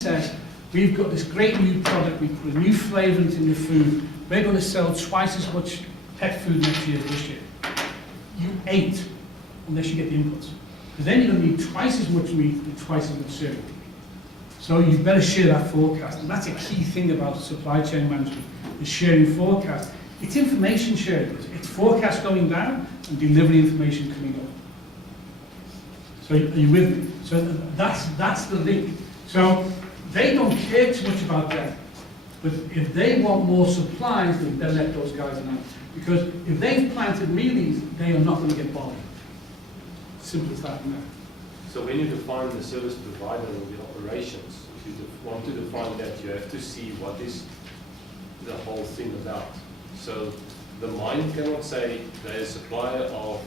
says, we've got this great new product, we put a new flavour into your food, we're going to sell twice as much pet food next year as this year. You ain't, unless you get the inputs. Because then you're going to need twice as much meat and twice as much cereal. So you better share that forecast. And that's a key thing about supply chain management, is sharing forecast. It's information sharing. It's forecast going down and delivery information coming up. So are you with me? So that's the link. So they don't care too much about that. But if they want more supplies, then they'll let those guys know. Because if they've planted mealies, they are not going to get barley. Simple as that. So when you define the service provider or the operations, if you want to define that, you have to see what is the whole thing about. So the mine cannot say they're a supplier of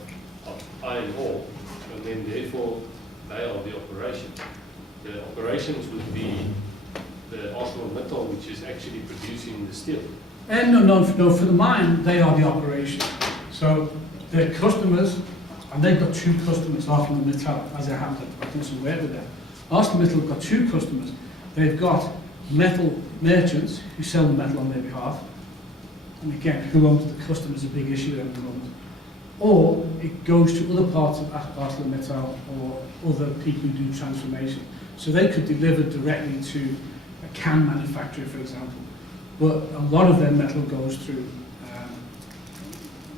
iron ore, and then therefore they are the operation. The operations would be the ArcelorMittal, which is actually producing the steel. No, for the mine, they are the operation. So their customers, and they've got two customers, ArcelorMittal, as I happen. I've done some work with them. ArcelorMittal have got two customers. They've got metal merchants who sell the metal on their behalf. And again, who owns the customer is a big issue at the moment. Or it goes to other parts of ArcelorMittal or other people who do transformation. So they could deliver directly to a can manufacturer, for example. But a lot of their metal goes through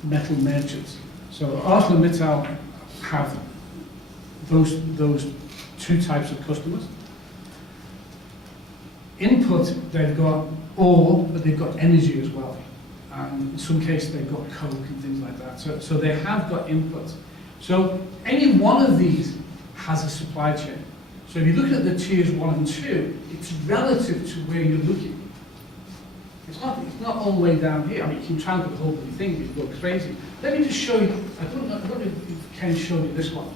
metal merchants. So ArcelorMittal have those two types of customers. Input, they've got ore, but they've got energy as well. And in some cases, they've got coke and things like that. So they have got input. So any one of these has a supply chain. So if you look at the tiers 1 and 2, it's relative to where you're looking. It's not all the way down here. I mean, you can try and put the whole thing, you go crazy. Let me just show you, I don't know if Ken showed you this one.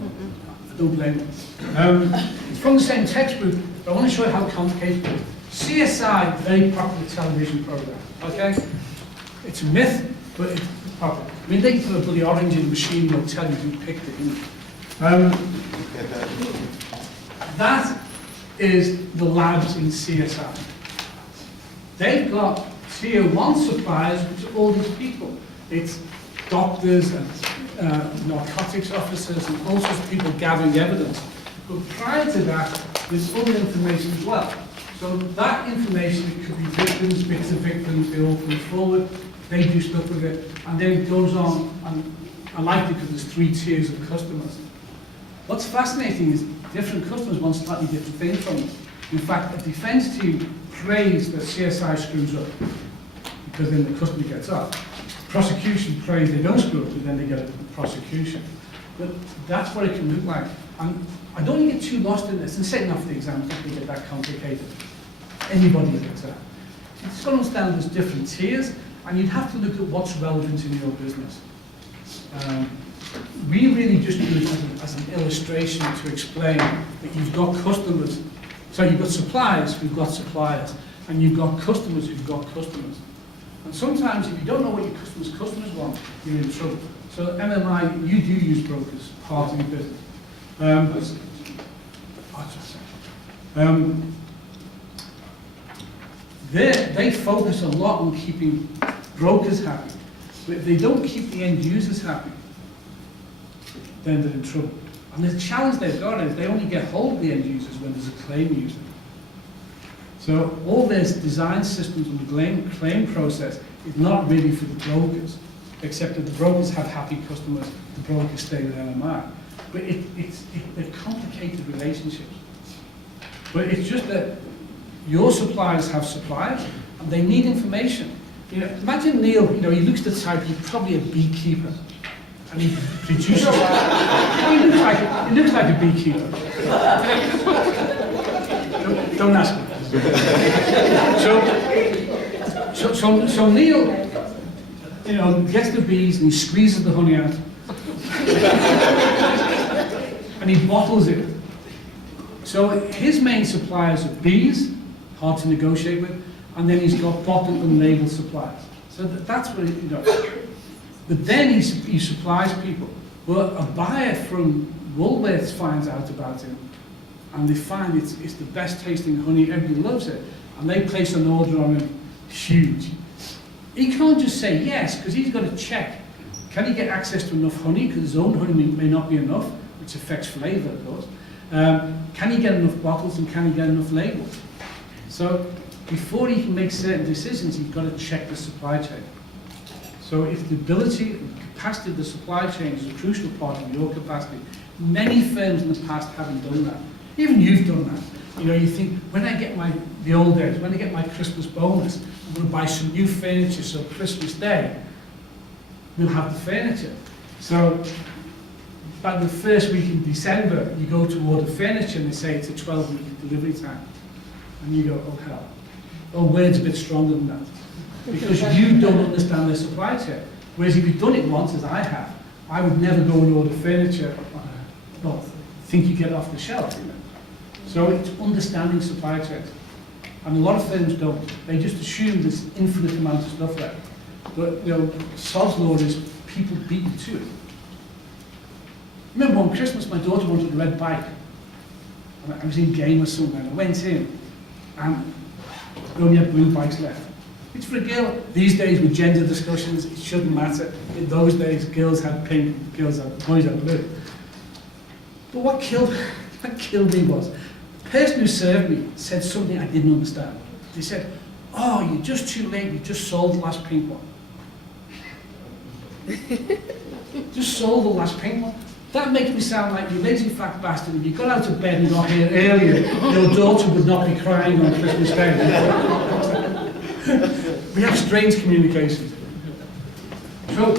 I don't blame him. It's from the same textbook, but I want to show you how complicated it is. CSI, very popular television program, okay? It's a myth, but it's popular. I mean, they put a bloody orange in the machine, they'll tell you who picked it. That is the labs in CSI. They've got tier 1 suppliers, which are all these people. It's doctors and narcotics officers and all sorts of people gathering evidence. But prior to that, there's other information as well. So that information, it could be victims, bits of victims, they all come forward, they do stuff with it, and then it goes on, and I like it because there's 3 tiers of customers. What's fascinating is different customers want slightly different things from us. In fact, a defense team prays that CSI screws up, because then the customer gets up. Prosecution prays they don't screw up, and then they get a prosecution. But that's what it can look like. And I don't want to get too lost in this, and setting off the exam doesn't get that complicated. Anybody gets that. It's got to understand there's different tiers, and you'd have to look at what's relevant in your business. We really just do it as an illustration to explain that you've got customers. So you've got suppliers who've got suppliers, and you've got customers who've got customers. And sometimes if you don't know what your customers want, you're in trouble. So MMI, you do use brokers, part of your business. They focus a lot on keeping brokers happy. But if they don't keep the end users happy, then they're in trouble. And the challenge they've got is they only get hold of the end users when there's a claim user. So all this design systems and the claim process is not really for the brokers, except that the brokers have happy customers, the brokers stay with LMI. But they're complicated relationships. But it's just that your suppliers have suppliers, and they need information. You know, imagine Neil, he looks the type, he's probably a beekeeper. And he produces. He looks like a beekeeper. Don't ask me. So Neil, gets the bees and he squeezes the honey out, and he bottles it. So his main suppliers are bees, hard to negotiate with, and then he's got bottled and labeled suppliers. So that's what he does. But then he supplies people. Well, a buyer from Woolworths finds out about him, and they find it's the best tasting honey, everybody loves it, and they place an order on him, huge. He can't just say yes, because he's got to check. Can he get access to enough honey? Because his own honey may not be enough, which affects flavour, of course. Can he get enough bottles, and can he get enough labels? So before he can make certain decisions, he's got to check the supply chain. So if the ability and capacity of the supply chain is a crucial part of your capacity, many firms in the past haven't done that. Even you've done that. You know, you think, when I get the old days, when I get my Christmas bonus, I'm going to buy some new furniture, so Christmas Day, we'll have the furniture. So, by the first week in December, you go to order furniture and they say it's a 12-week delivery time. And you go, oh hell. Oh, word's a bit stronger than that. Because you don't understand the supply chain. Whereas if you've done it once, as I have, I would never go and order furniture, well, think you get it off the shelf, you know. So it's understanding supply chains. And a lot of firms don't. They just assume there's infinite amount of stuff there. But, you know, Sod's law is people beat you to it. Remember on Christmas, my daughter wanted a red bike. I was in game or something, and I went in, and we only had blue bikes left. It's for a girl. These days, with gender discussions, it shouldn't matter. In those days, girls had pink, boys had blue. But what killed me was, the person who served me said something I didn't understand. They said, oh, you're just too late, you just sold the last pink one. Just sold the last pink one. That makes me sound like you lazy fat bastard. If you got out of bed and got here earlier, your daughter would not be crying on Christmas Day. We have strange communications. So,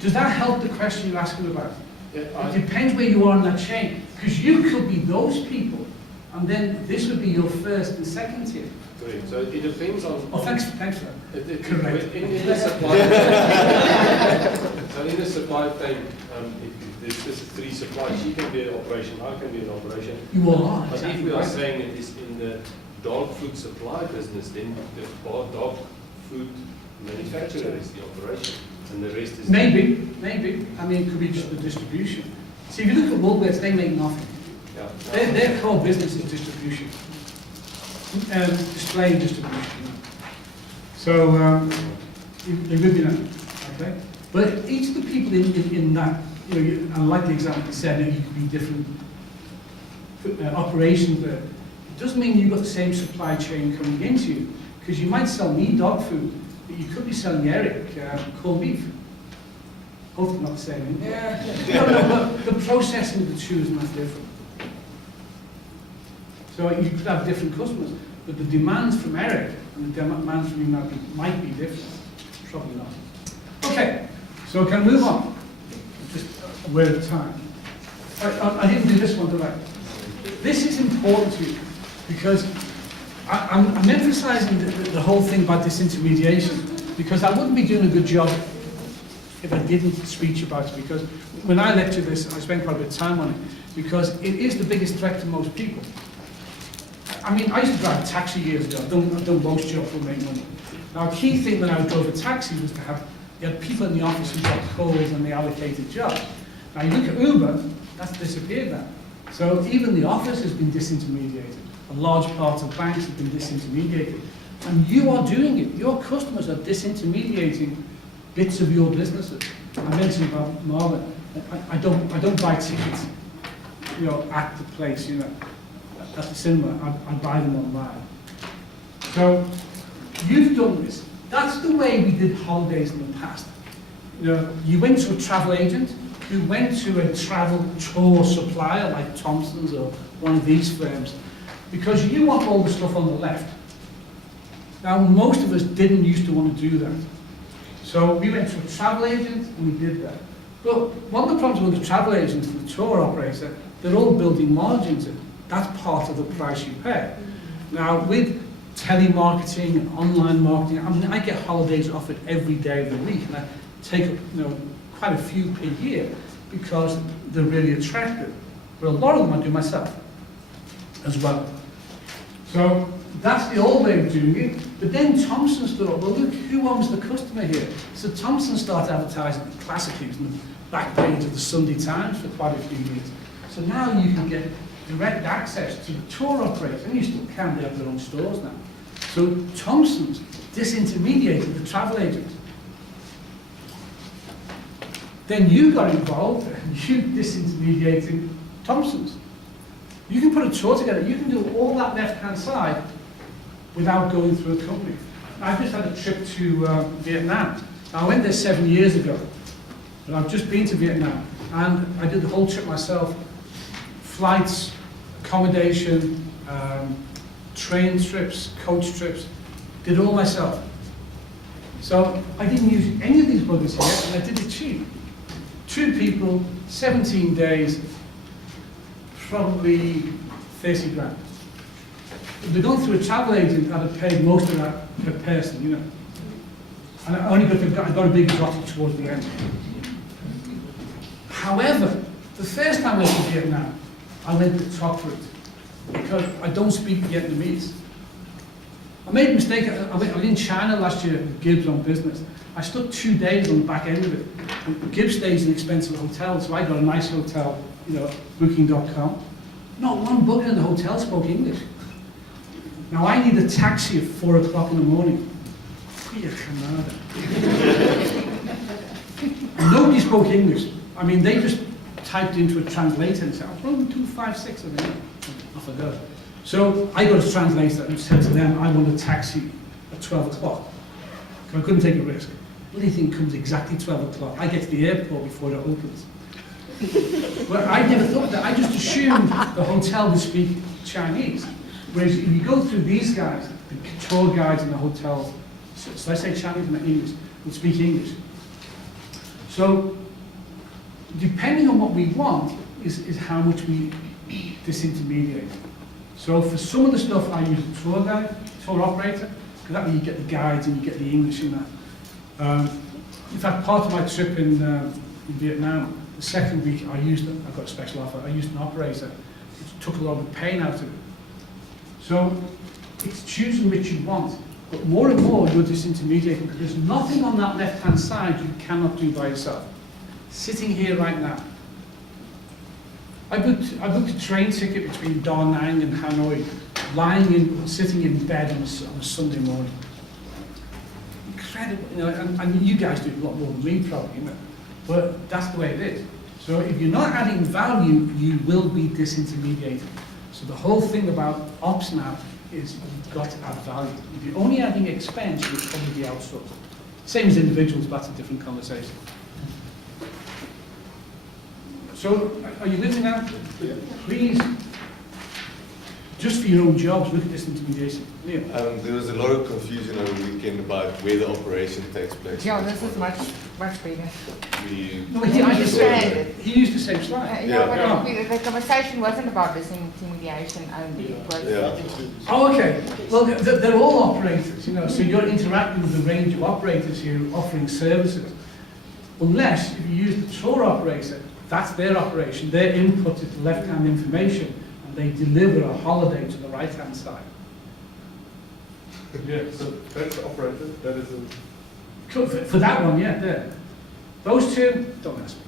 does that help the question you're asking about? It depends where you are in that chain. Because you could be those people, and then this would be your first and second tier. Correct. So it depends on... Oh, thanks for that. Correct. In the supply so in the supply chain, if there's three suppliers, she can be an operation, I can be an operation. You are. But if we are saying it is in the dog food supply business, then the dog food manufacturer is the operation, and the rest is... Maybe. I mean, it could be just the distribution. See, if you look at Woolworths, they make nothing. Yeah. Their core business is distribution. Display and distribution. So, they would be that, okay? But each of the people in that, you know, and like the example you said, you could be different operations there. It doesn't mean you've got the same supply chain coming into you, because you might sell me dog food, but you could be selling Eric corned beef. Hopefully not the same. No, but the processing of the two is much different. So you could have different customers, but the demands from Eric and the demands from you might be different. Probably not. Okay, so can I move on? Just a word at a time. I didn't do this one, did I? This is important to you, because I'm emphasizing the whole thing about disintermediation, because I wouldn't be doing a good job if I didn't speak about it, because when I lecture this, I spend quite a bit of time on it, because it is the biggest threat to most people. I mean, I used to drive a taxi years ago. I've done most jobs to make money. Now, a key thing when I drove a taxi was to you had people in the office who got calls and they allocated jobs. Now, you look at Uber, that's disappeared now. So even the office has been disintermediated. A large part of banks have been disintermediated. And you are doing it. Your customers are disintermediating bits of your businesses. I mentioned about Marvin. I don't buy tickets, you know, at the place, you know, at the cinema. I buy them online. So you've done this. That's the way we did holidays in the past. You know, you went to a travel agent, you went to a travel tour supplier like Thompson's or one of these firms, because you want all the stuff on the left. Now, most of us didn't used to want to do that. So we went to a travel agent and we did that. But one of the problems with the travel agent and the tour operator, they're all building margins in. That's part of the price you pay. Now, with telemarketing and online marketing, I mean, I get holidays offered every day of the week, and I take up, you know, quite a few per year because they're really attractive. But a lot of them I do myself as well. So that's the old way of doing it. But then Thompson thought, well, look, who owns the customer here? So Thompson started advertising classically in the back page of the Sunday Times for quite a few years. So now you can get direct access to the tour operators, and you still can, they have their own stores now. So Thompson's disintermediated the travel agent. Then you got involved and you disintermediated Thompson's. You can put a tour together, you can do all that left-hand side without going through a company. I just had a trip to Vietnam. I went there 7 years ago, but I've just been to Vietnam, and I did the whole trip myself. Flights, accommodation, train trips, coach trips, did it all myself. So I didn't use any of these buggers here, and I did it cheap. 2 people, 17 days, probably 30 grand. If they'd gone through a travel agent, I'd have paid most of that per person, you know. And I only got a big exotic towards the end. However, the first time I went to Vietnam, I went the top route because I don't speak Vietnamese. I made a mistake. I was in China last year with GIBS on business. I stuck 2 days on the back end of it. And GIBS stays in expensive hotels, so I got a nice hotel, you know, booking.com. Not one booker in the hotel spoke English. Now I need a taxi at 4 o'clock in the morning. Nobody spoke English. I mean, they just typed into a translator and said, "I'm from 256 of it." Off I go. So I got a translator and said to them, "I want a taxi at 12 o'clock." I couldn't take a risk. Bloody thing comes exactly 12 o'clock. I get to the airport before it opens. But I never thought that. I just assumed the hotel would speak Chinese. Whereas if you go through these guys, the tour guides in the hotels, so I say Chinese and English, would speak English. So depending on what we want is how much we disintermediate. So for some of the stuff I use a tour guide, tour operator, because that way you get the guides and you get the English in that. In fact, part of my trip in Vietnam, the second week I got a special offer, I used an operator, which took a lot of the pain out of it. So it's choosing which you want, but more and more you're disintermediating because there's nothing on that left-hand side you cannot do by yourself. Sitting here right now, I booked a train ticket between Da Nang and Hanoi, sitting in bed on a Sunday morning. Incredible, you know, and you guys do a lot more than me probably, you know, but that's the way it is. So if you're not adding value, you will be disintermediated. So the whole thing about ops now is you've got to add value. If you're only adding expense, you'll probably be outsourced. Same as individuals, but that's a different conversation. So, are you with me now? Yeah. Please, just for your own jobs, look at disintermediation. Yeah. There was a lot of confusion over the weekend about where the operation takes place. Yeah, this is much bigger. No, he used the same slide. The conversation wasn't about disintermediation only. It was Oh, okay. Well, they're all operators, you know, so you're interacting with a range of operators here offering services. Unless, if you use the tour operator, that's their operation. Their input is left-hand information, and they deliver a holiday to the right-hand side. Yeah, so that's the operator, that is a... For that one, yeah, there. Those two, don't ask me.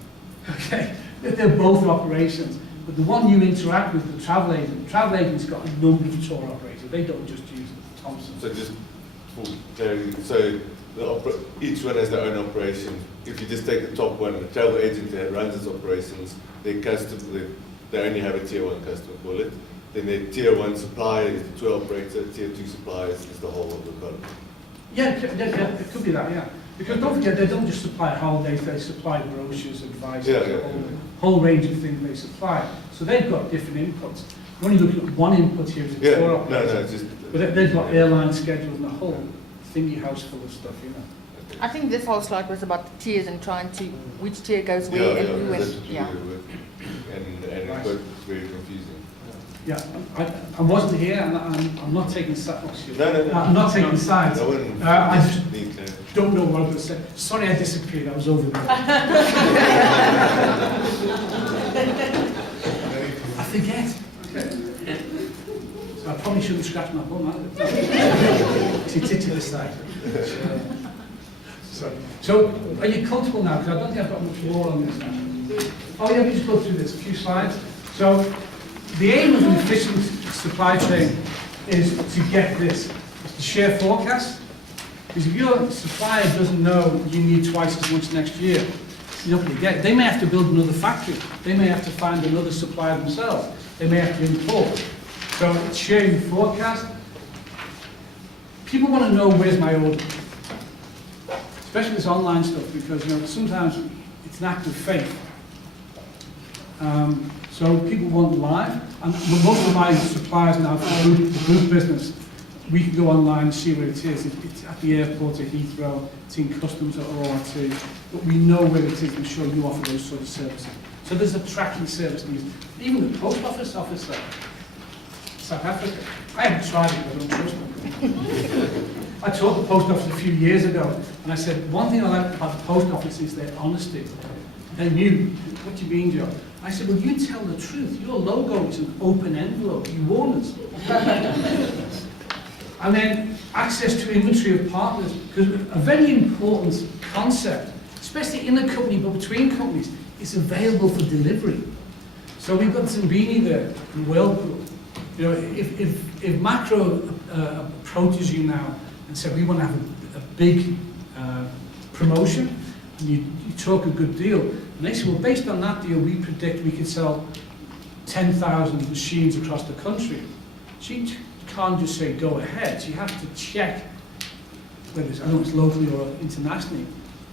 Okay? They're both operations. But the one you interact with, the travel agent's got a number of tour operators. They don't just use Thompson. So just for clarity, so each one has their own operation. If you just take the top one, the travel agent that runs its operations, they only have a tier 1 customer, call it. Then their tier 1 supplier is the tour operator, tier 2 suppliers is the whole of the economy. Yeah, it could be that, yeah. Because don't forget, they don't just supply holidays, they supply brochures, advice, whole range of things they supply. So they've got different inputs. We're only looking at one input here as a tour operator. No, just... But they've got airline schedules and a whole thingy house full of stuff, you know. I think this whole slide was about the tiers and trying to, which tier goes where and who and, And it got very confusing. Yeah, I wasn't here, and I'm not taking sides. No. I'm not taking sides. I just need don't know what I was going to say. Sorry I disappeared, I was over there. I forget. Okay. So I probably shouldn't scratch my bum, either. She tits to the side. So, are you comfortable now? Because I don't think I've got much more on this now. Oh yeah, we just go through this, a few slides. So, the aim of an efficient supply chain is to get this, is to share forecasts. Because if your supplier doesn't know you need twice as much next year, you're not going to get it. They may have to build another factory. They may have to find another supplier themselves. They may have to import. So it's sharing forecast. People want to know where's my order, especially this online stuff, because sometimes it's an act of faith. So people want live, and most of my suppliers now for the group business, we can go online and see where it is. It's at the airport at Heathrow, it's in customs at ORT, but we know where it is and sure you offer those sort of services. So there's a tracking service needs. Even the post office officer, South Africa, I haven't tried it, but I don't trust them. I taught the post office a few years ago, and I said, one thing I like about the post office is their honesty. They knew, what do you mean, Joe? I said, well, you tell the truth. Your logo is an open envelope. You warn us. And then access to inventory of partners, because a very important concept, especially in a company but between companies, is available for delivery. So we've got Zimbini there in Whirlpool. If Macro approaches you now and said we want to have a big promotion, and you talk a good deal, and they say, well, based on that deal, we predict we could sell 10,000 machines across the country. She can't just say go ahead. She has to check whether it's, I don't know, it's locally or internationally,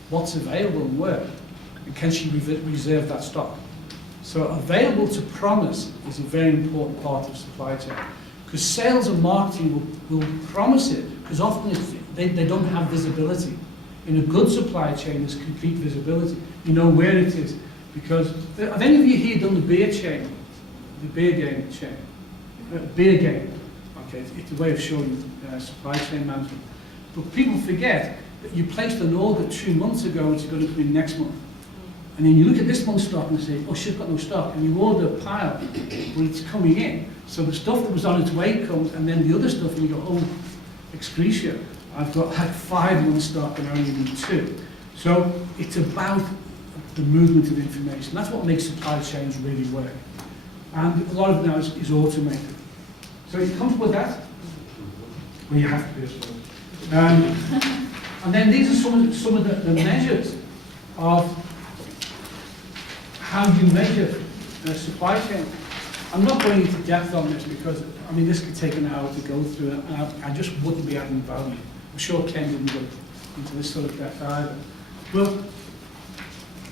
what's available and where, and can she reserve that stock. So available to promise is a very important part of supply chain, because sales and marketing will promise it, because often they don't have visibility. In a good supply chain, there's complete visibility. You know where it is, because have any of you here done the beer chain, the beer game chain, beer game? Okay, it's a way of showing supply chain management. But people forget that you placed an order 2 months ago, and it's going to come in next month. And then you look at this month's stock and say, oh, she's got no stock. And you order a pile, but it's coming in. So the stuff that was on its way comes, and then the other stuff, and you go, oh, excretia, I've got like 5 months stock and I only need 2. So it's about the movement of information. That's what makes supply chains really work. And a lot of it now is automated. So it comes with that. Well, you have to be, I suppose. And then these are some of the measures of how you measure supply chain. I'm not going into depth on this because, I mean, this could take an hour to go through, and I just wouldn't be adding value. I'm sure Ken didn't go into this sort of depth either. But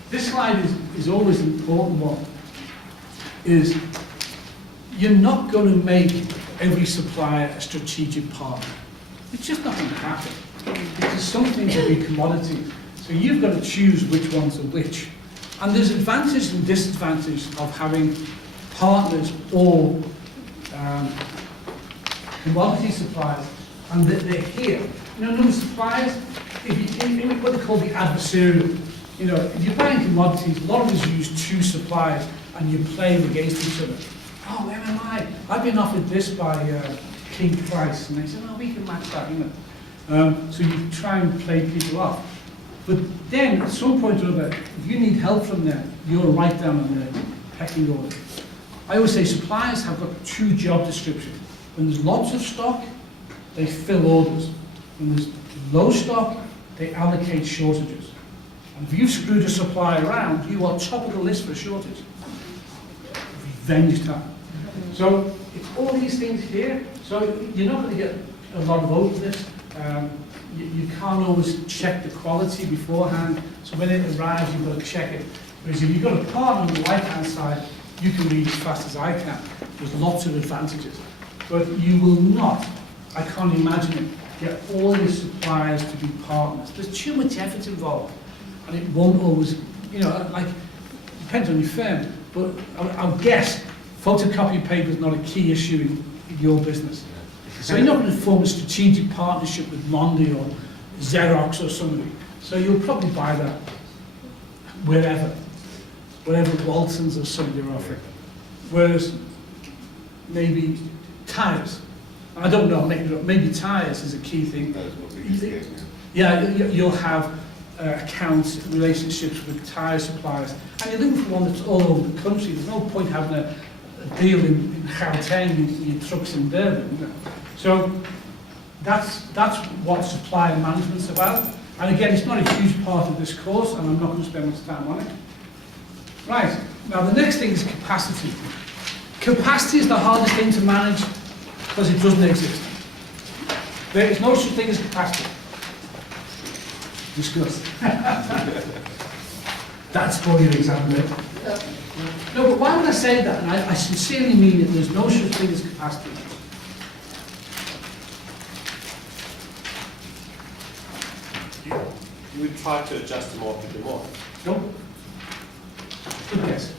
this slide is always an important one, is you're not going to make every supplier a strategic partner. It's just not going to happen. Because some things will be commodities. So you've got to choose which ones are which. And there's advantages and disadvantages of having partners or commodity suppliers, and that they're here. You know, number suppliers, in what they call the adversarial, you know, if you're buying commodities, a lot of us use 2 suppliers and you play against each other. Oh, MMI, I've been offered this by King Price, and they say, no, we can match that, you know. So you try and play people off. But then, at some point or other, if you need help from them, you're right down on the pecking order. I always say suppliers have got 2 job descriptions. When there's lots of stock, they fill orders. When there's low stock, they allocate shortages. And if you've screwed a supplier around, you are top of the list for a shortage. Revenge time. So it's all these things here. So you're not going to get a lot of openness. You can't always check the quality beforehand. So when it arrives, you've got to check it. Whereas if you've got a partner on the right-hand side, you can read as fast as I can. There's lots of advantages. But you will not, I can't imagine it, get all your suppliers to be partners. There's too much effort involved. And it won't always, you know, like, it depends on your firm. But I'll guess photocopy paper is not a key issue in your business. So you're not going to form a strategic partnership with Mondi or Xerox or somebody. So you'll probably buy that wherever Waltons or somebody are offering. Whereas maybe tyres, I don't know, maybe tyres is a key thing. Yeah, you'll have accounts, relationships with tyre suppliers, and you're looking for one that's all over the country. There's no point having a a deal in Gauteng in your trucks in Durban. You know. So that's what supply management's about. And again, it's not a huge part of this course, and I'm not going to spend much time on it. Right, now the next thing is capacity. Capacity is the hardest thing to manage because it doesn't exist. There is no such thing as capacity. Discuss. That's for your exam. No, but why would I say that? And I sincerely mean it. There's no such thing as capacity. You would try to adjust the market demand. No? Good guess.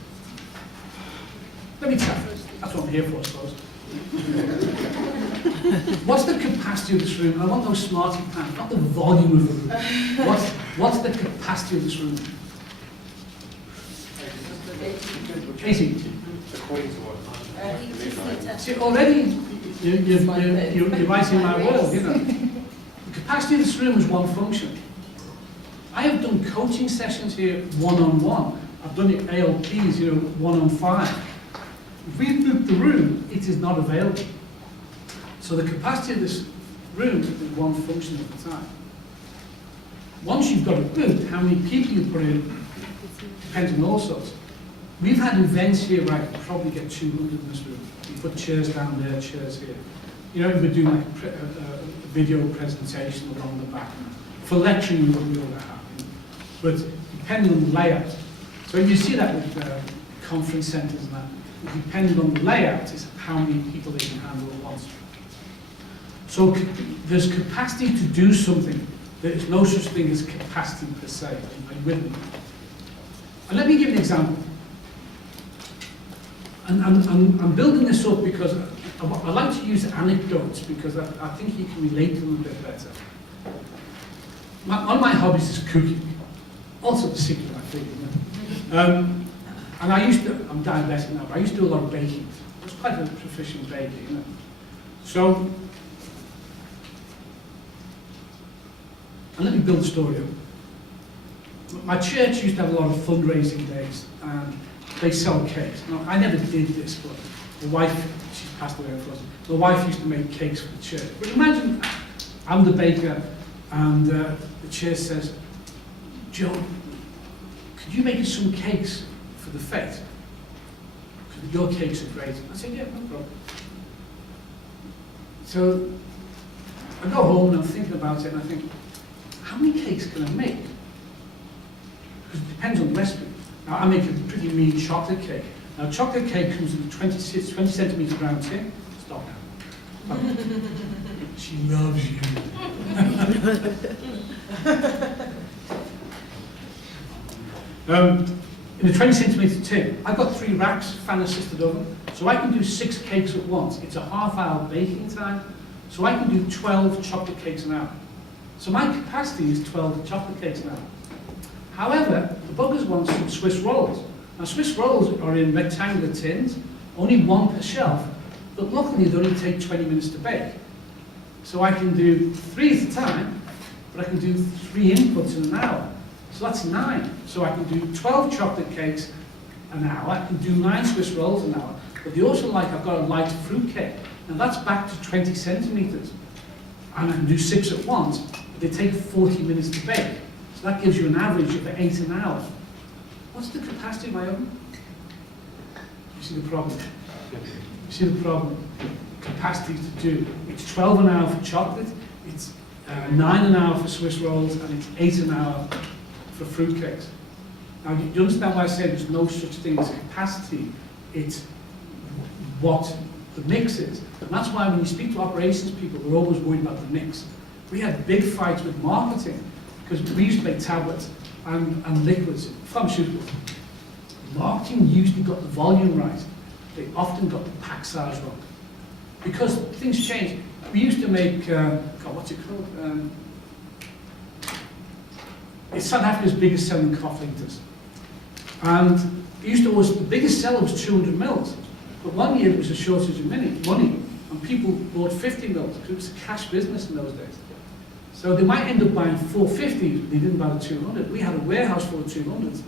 Let me try first. That's what I'm here for, I suppose. What's the capacity of this room? I want those smarty pants, not the volume of the room. What's the capacity of this room? 80. According to what? See, already you're right in my world, you know. The capacity of this room is one function. I have done coaching sessions here one-on-one. I've done it ALPs, you know, 1-on-5. If we book the room, it is not available. So the capacity of this room is one function at a time. Once you've got it booked, how many people you put in depends on all sorts. We've had events here where I could probably get 200 in this room. You put chairs down there, chairs here. You know, we do like a video presentation along the back. For lecturing, you wouldn't be able to have. But depending on the layout. So you see that with conference centres and that. Depending on the layout is how many people they can handle at once. So there's capacity to do something. There is no such thing as capacity per se. Are you with me? And let me give you an example. And I'm building this up because I like to use anecdotes because I think you can relate to them a bit better. One of my hobbies is cooking. Also the secret, I think. And I'm diabetic now, but I used to do a lot of baking. I was quite a proficient baker, you know. So, and let me build a story up. My church used to have a lot of fundraising days, and they sell cakes. Now, I never did this, but the wife, she's passed away, of course, the wife used to make cakes for the church. But imagine, I'm the baker, and the church says, Joe, could you make us some cakes for the fete? Because your cakes are great. I said, yeah, no problem. So I go home and I'm thinking about it, and I think, how many cakes can I make? Because it depends on the recipe. Now, I make a pretty mean chocolate cake. Now, chocolate cake comes in a 20 centimetre round tin. Stop now. She loves you. In a 20 centimetre tin, I've got 3 racks, fan-assisted oven, so I can do 6 cakes at once. It's a half-hour baking time, so I can do 12 chocolate cakes an hour. So my capacity is 12 chocolate cakes an hour. However, the buggers want some Swiss rolls. Now, Swiss rolls are in rectangular tins, only 1 per shelf, but luckily they only take 20 minutes to bake. So I can do 3 at a time, but I can do 3 inputs in an hour. So that's 9. So I can do 12 chocolate cakes an hour, I can do 9 Swiss rolls an hour, but they also like, I've got a light fruit cake. Now that's back to 20 centimetres. And I can do 6 at once, but they take 40 minutes to bake. So that gives you an average of 8 an hour. What's the capacity of my oven? You see the problem? You see the problem? Capacity to do. It's 12 an hour for chocolate, it's 9 an hour for Swiss rolls, and it's 8 an hour for fruit cakes. Now, do you understand why I say there's no such thing as capacity? It's what the mix is. And that's why when you speak to operations people, they're always worried about the mix. We had big fights with marketing because we used to make tablets and liquids, pharmaceuticals. Marketing usually got the volume right. They often got the pack size wrong. Because things change. We used to make, God, what's it called? It's South Africa's biggest selling cough linctors. And it used to always, the biggest seller was 200 mils. But one year there was a shortage of money, and people bought 50 mils, because it was a cash business in those days. So they might end up buying 450s, but they didn't buy the 200. We had a warehouse full of 200s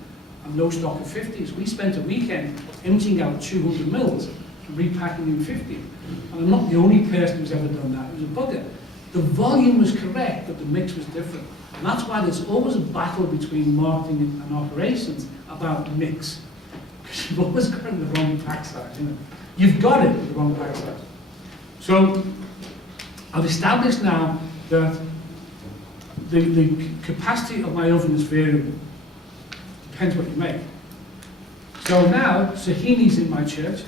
and no stock of 50s. We spent a weekend emptying out 200 mils, and repacking in 50. And I'm not the only person who's ever done that. It was a bugger. The volume was correct, but the mix was different. And that's why there's always a battle between marketing and operations about mix. Because you've always got it in the wrong pack size, you know. You've got it in the wrong pack size. So I've established now that the capacity of my oven is variable. Depends what you make. So now, Sahini's in my church,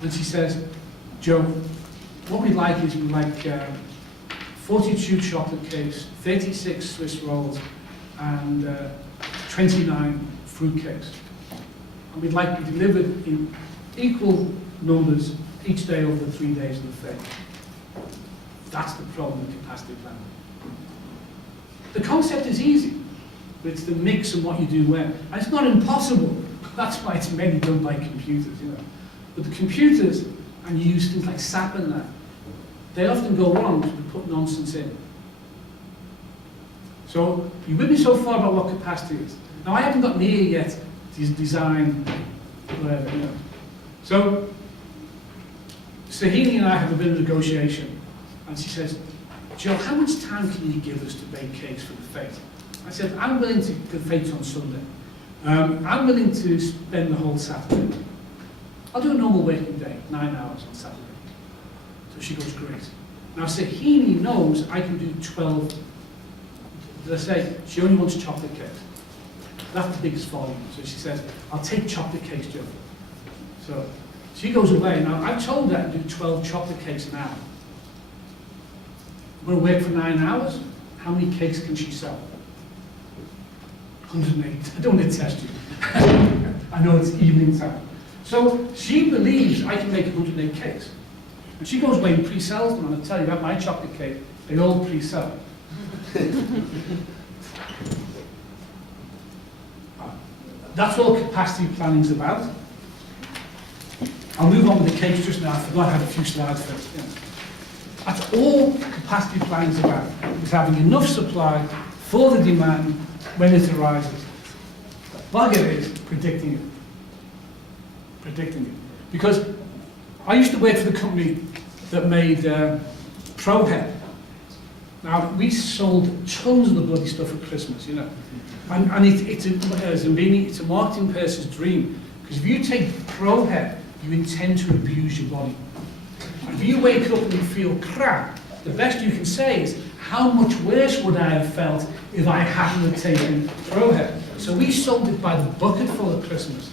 and she says, Joe, what we like is we like 42 chocolate cakes, 36 Swiss rolls, and 29 fruit cakes. And we'd like it delivered in equal numbers each day over the 3 days of the fair. That's the problem with capacity planning. The concept is easy, but it's the mix and what you do where. And it's not impossible. That's why it's mainly done by computers, you know. But the computers, and you use things like SAP and that, they often go wrong because we put nonsense in. So you with me so far about what capacity is. Now I haven't got near yet to design whatever, you know. So Sahini and I have a bit of negotiation, and she says, Joe, how much time can you give us to bake cakes for the fete? I said, I'm willing to, the fete's on Sunday. I'm willing to spend the whole Saturday. I'll do a normal working day, 9 hours on Saturday. So she goes, great. Now Sahini knows I can do 12. As I say, she only wants chocolate cakes. That's the biggest volume. So she says, I'll take chocolate cakes, Joe. So she goes away. Now I've told her to do 12 chocolate cakes an hour. I'm going to work for 9 hours. How many cakes can she sell? 108. I don't want to test you. I know it's evening time. So she believes I can make 108 cakes. And she goes away and pre-sells them. And I'll tell you about my chocolate cake, they all pre-sell. That's all capacity planning is about. I'll move on with the cakes just now. I forgot I had a few slides first. Yeah. That's all capacity planning is about. It's having enough supply for the demand when it arises. The bugger is predicting it. Predicting it. Because I used to work for the company that made ProHead. Now, we sold tons of the bloody stuff at Christmas, you know. And it's a marketing person's dream. Because if you take ProHead, you intend to abuse your body. And if you wake up and you feel crap, the best you can say is, how much worse would I have felt if I hadn't have taken ProHead? So we sold it by the bucketful at Christmas.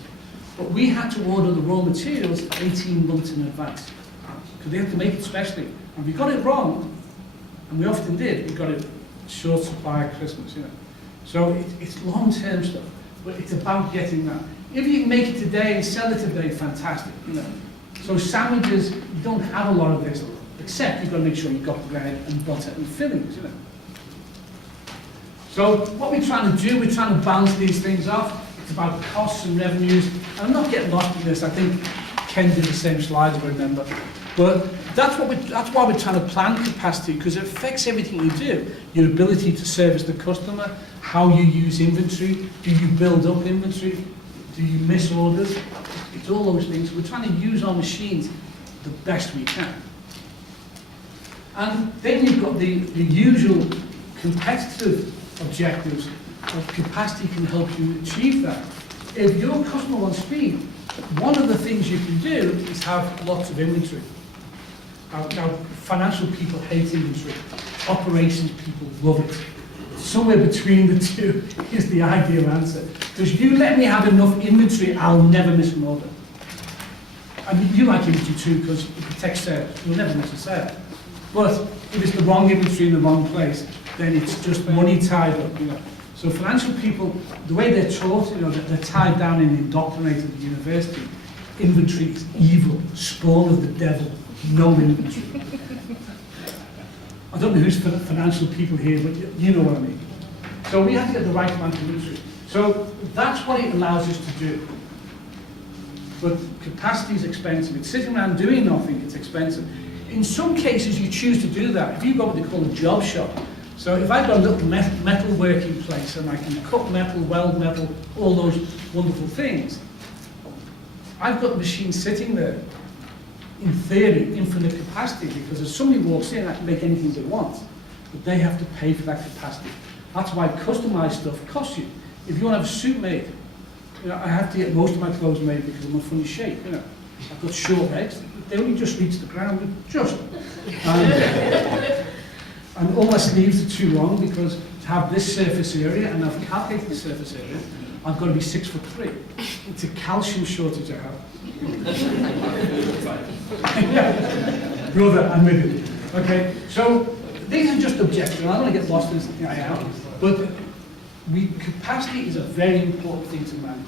But we had to order the raw materials 18 months in advance. Because they had to make it specially. And if we got it wrong, and we often did, we got it short supply at Christmas, you know. So it's long-term stuff, but it's about getting that. If you can make it today and sell it today, fantastic, you know. So sandwiches, you don't have a lot of this, except you've got to make sure you've got bread and butter and fillings, you know. So what we're trying to do, we're trying to balance these things off. It's about costs and revenues. And I'm not getting lost in this. I think Ken did the same slides, I remember. But that's why we're trying to plan capacity, because it affects everything you do. Your ability to service the customer, how you use inventory, do you build up inventory, do you miss orders? It's all those things. We're trying to use our machines the best we can. And then you've got the usual competitive objectives of capacity can help you achieve that. If your customer wants speed, one of the things you can do is have lots of inventory. Now, financial people hate inventory. Operations people love it. Somewhere between the two is the ideal answer. Because you let me have enough inventory, I'll never miss an order. And you like inventory too, because it protects sales. You'll never miss a sale. But if it's the wrong inventory in the wrong place, then it's just money tied up, you know. So financial people, the way they're taught, you know, they're tied down and indoctrinated at the university. Inventory is evil, spawn of the devil, no inventory. I don't know who's financial people here, but you know what I mean. So we have to get the right amount of inventory. So that's what it allows us to do. But capacity is expensive. It's sitting around doing nothing, it's expensive. In some cases, you choose to do that. If you've got what they call a job shop, so if I've got a little metal working place and I can cut metal, weld metal, all those wonderful things, I've got machines sitting there, in theory, infinite capacity, because if somebody walks in, I can make anything they want, but they have to pay for that capacity. That's why customized stuff costs you. If you want to have a suit made, you know, I have to get most of my clothes made because I'm a funny shape, you know. I've got short legs, they only just reach the ground, just. And all my sleeves are too long because to have this surface area, and I've calculated the surface area, I've got to be 6'3". It's a calcium shortage I have. Yeah. Brother, I'm with you. Okay, so these are just objectives. I don't want to get lost in this, I am, but capacity is a very important thing to manage.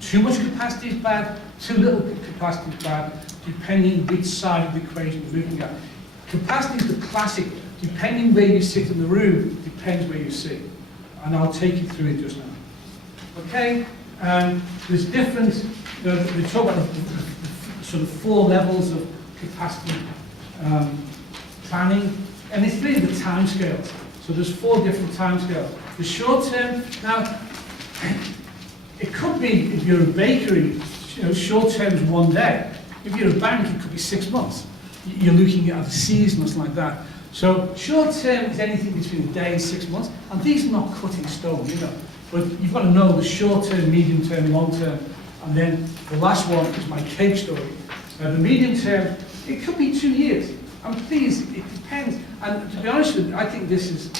Too much capacity is bad, too little capacity is bad, depending which side of the equation you're looking at. Capacity is the classic, depending where you sit in the room, depends where you sit. And I'll take you through it just now. Okay, there's different, we talk about the sort of 4 levels of capacity planning, and it's really the time scales. So there's 4 different time scales. The short term, now, it could be, if you're a bakery, you know, short term is 1 day. If you're a bank, it could be 6 months. You're looking at a season or something like that. So short term is anything between a day and 6 months, and these are not cut in stone, you know. But you've got to know the short term, medium term, long term, and then the last one is my cake story. The medium term, it could be 2 years. And please, it depends. And to be honest with you, I think this is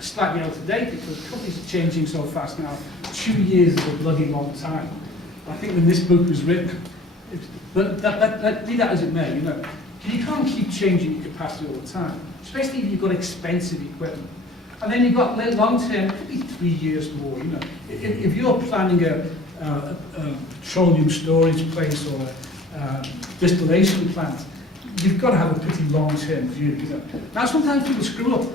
slightly out of date because companies are changing so fast now. 2 years is a bloody long time. I think when this book was written, but be that as it may, you know, you can't keep changing your capacity all the time, especially if you've got expensive equipment. And then you've got long term, it could be 3 years more, you know. If you're planning a petroleum storage place or a distillation plant, you've got to have a pretty long-term view, you know. Now, sometimes people screw up.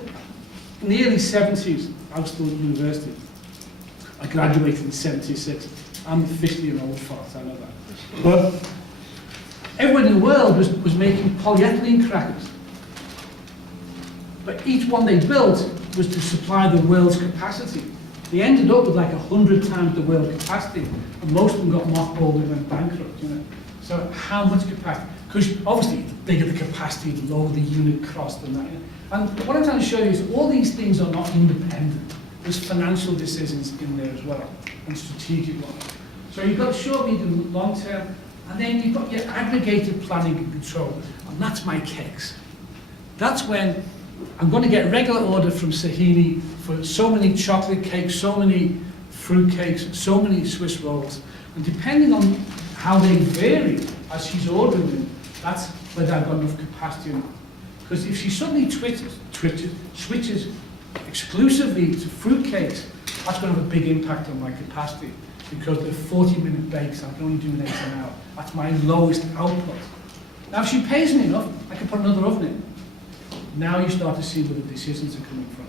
In the early 70s, I was still at university. I graduated in 76. I'm officially an old fart, I know that. But everyone in the world was making polyethylene crackers. But each one they built was to supply the world's capacity. They ended up with like 100 times the world capacity, and most of them got mothballed and went bankrupt, you know. So how much capacity? Because obviously, the bigger the capacity, the lower the unit cost and that. You know? And what I'm trying to show you is all these things are not independent. There's financial decisions in there as well, and strategic ones. So you've got short, medium, long term, and then you've got your aggregated planning and control, and that's my cakes. That's when I'm going to get a regular order from Sahini for so many chocolate cakes, so many fruit cakes, so many Swiss rolls, and depending on how they vary as she's ordering them, that's whether I've got enough capacity or not. Because if she suddenly switches exclusively to fruit cakes, that's going to have a big impact on my capacity because they're 40-minute bakes, I can only do an 8 an hour. That's my lowest output. Now, if she pays me enough, I can put another oven in. Now you start to see where the decisions are coming from.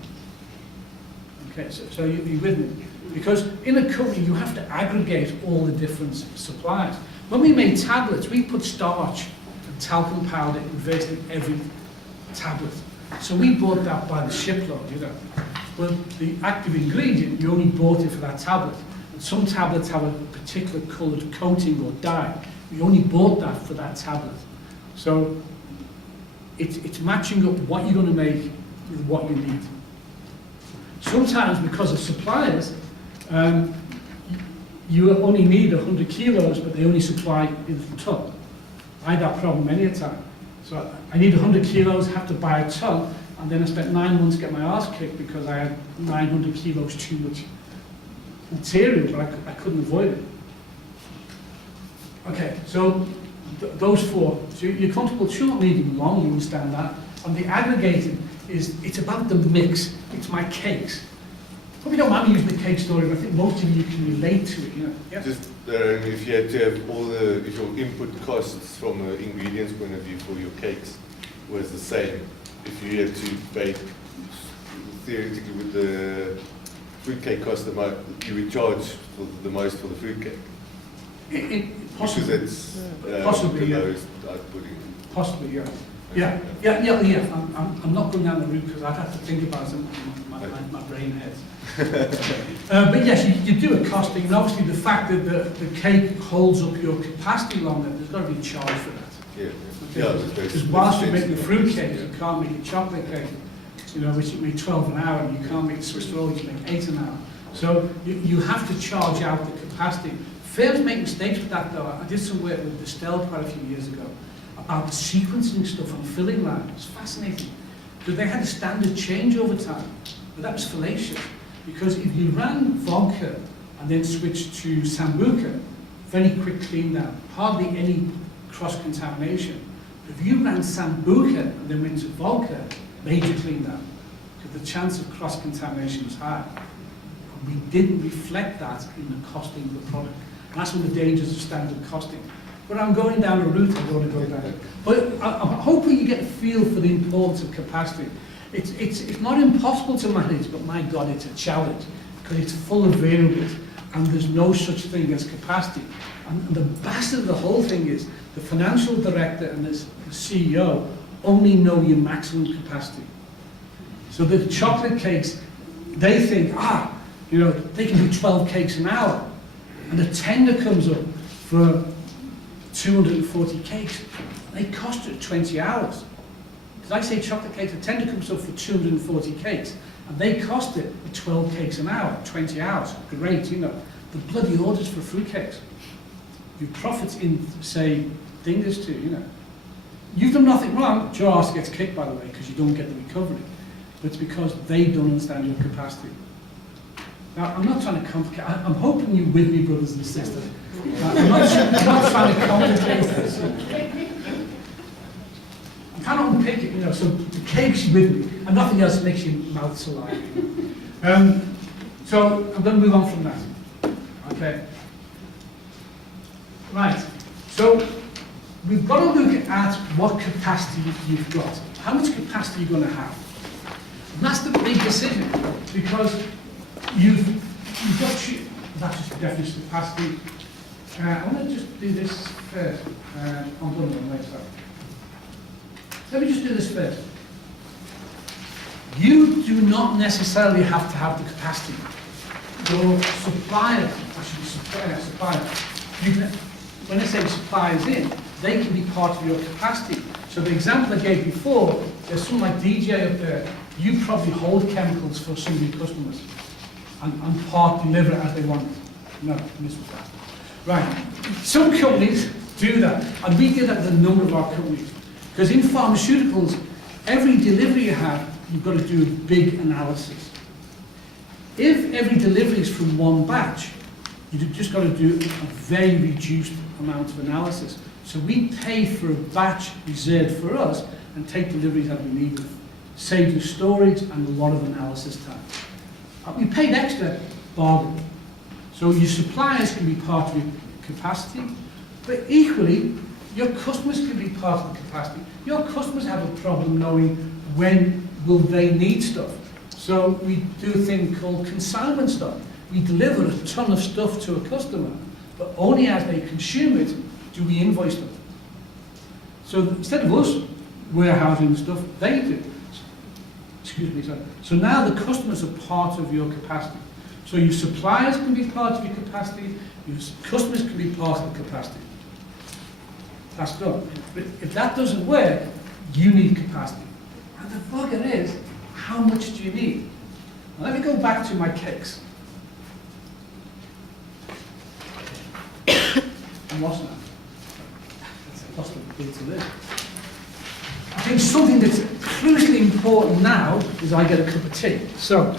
Okay, so you'll be with me. Because in a company, you have to aggregate all the different suppliers. When we made tablets, we put starch and talcum powder in virtually every tablet. So we bought that by the shipload, you know. But the active ingredient, you only bought it for that tablet. And some tablets have a particular coloured coating or dye. You only bought that for that tablet. So it's matching up what you're going to make with what you need. Sometimes, because of suppliers, you only need 100 kilos, but they only supply in a ton. I had that problem many a time. So I need 100 kilos, have to buy a ton, and then I spent 9 months getting my arse kicked because I had 900 kilos too much material, but I couldn't avoid it. Okay, so those 4. So you're comfortable short, medium, long, you understand that. And the aggregated it's about the mix. It's my cakes. Probably don't mind me using the cake story, but I think most of you can relate to it, you know. Yeah? Just if you had to have if your input costs from an ingredients point of view for your cakes was the same, if you had to bake, theoretically with the fruit cake cost the most, you would charge for the most for the fruit cake. Possibly. Because it's Possibly, the yeah. lowest outputting. Possibly, yeah. Yeah. I'm not going down the route because I'd have to think about it, my brain hurts. But yes, you do a costing, and obviously the fact that the cake holds up your capacity longer, there's got to be a charge for that. Yeah. Because whilst you make the fruit cake, you can't make a chocolate cake, which you make 12 an hour, and you can't make a Swiss roll, you make 8 an hour. So you have to charge out the capacity. Firms make mistakes with that though. I did some work with Distell quite a few years ago about the sequencing stuff on the filling line. It was fascinating. Because they had a standard change over time, but that was fallacious. Because if you ran vodka and then switched to Sambuca, very quick clean down, hardly any cross-contamination. If you ran Sambuca and then went to vodka, major clean down, because the chance of cross-contamination was high. And we didn't reflect that in the costing of the product. And that's one of the dangers of standard costing. But I'm going down a route I don't want to go down. But I'm hoping you get a feel for the importance of capacity. It's not impossible to manage, but my God, it's a challenge because it's full of variables and there's no such thing as capacity. And the best of the whole thing is the financial director and the CEO only know your maximum capacity. So the chocolate cakes, they think, they can do 12 cakes an hour. And a tender comes up for 240 cakes. They cost you 20 hours. Because I say chocolate cakes, a tender comes up for 240 cakes. And they cost it 12 cakes an hour, 20 hours. Great, The bloody orders for fruit cakes. Your profits in, say, dingus too, You've done nothing wrong. Your arse gets kicked, by the way, because you don't get the recovery. But it's because they don't understand your capacity. Now, I'm not trying to complicate. I'm hoping you're with me, brothers and sisters. I'm not trying to complicate this. I'm trying to unpick it, so the cake's with me, and nothing else makes your mouth saliva. So I'm going to move on from that. Okay. Right. So we've got to look at what capacity you've got. How much capacity you're going to have. And that's the big decision, because you've got that's just the definition of capacity. I'm going to just do this first. I'm going to wait. Let me just do this first. You do not necessarily have to have the capacity. Your supplier, actually supplier, when I say suppliers in, they can be part of your capacity. So the example I gave before, there's someone like DJ up there, you probably hold chemicals for some of your customers and part deliver it as they want it. No, this was that. Right. Some companies do that, and we do that with a number of our companies. Because in pharmaceuticals, every delivery you have, you've got to do a big analysis. If every delivery is from one batch, you've just got to do a very reduced amount of analysis. So we pay for a batch reserved for us and take deliveries that we need, save the storage and a lot of analysis time. We paid extra, bargain. So your suppliers can be part of your capacity, but equally, your customers can be part of the capacity. Your customers have a problem knowing when will they need stuff. So we do a thing called consignment stock. We deliver a ton of stuff to a customer, but only as they consume it do we invoice them. So instead of us warehousing the stuff, they do. Excuse me, sorry. So now the customers are part of your capacity. So your suppliers can be part of your capacity, your customers can be part of the capacity. That's done. But if that doesn't work, you need capacity. And the bugger is, how much do you need? Now let me go back to my cakes. I'm lost now. I lost the bit to this. I think something that's crucially important now is I get a cup of tea. So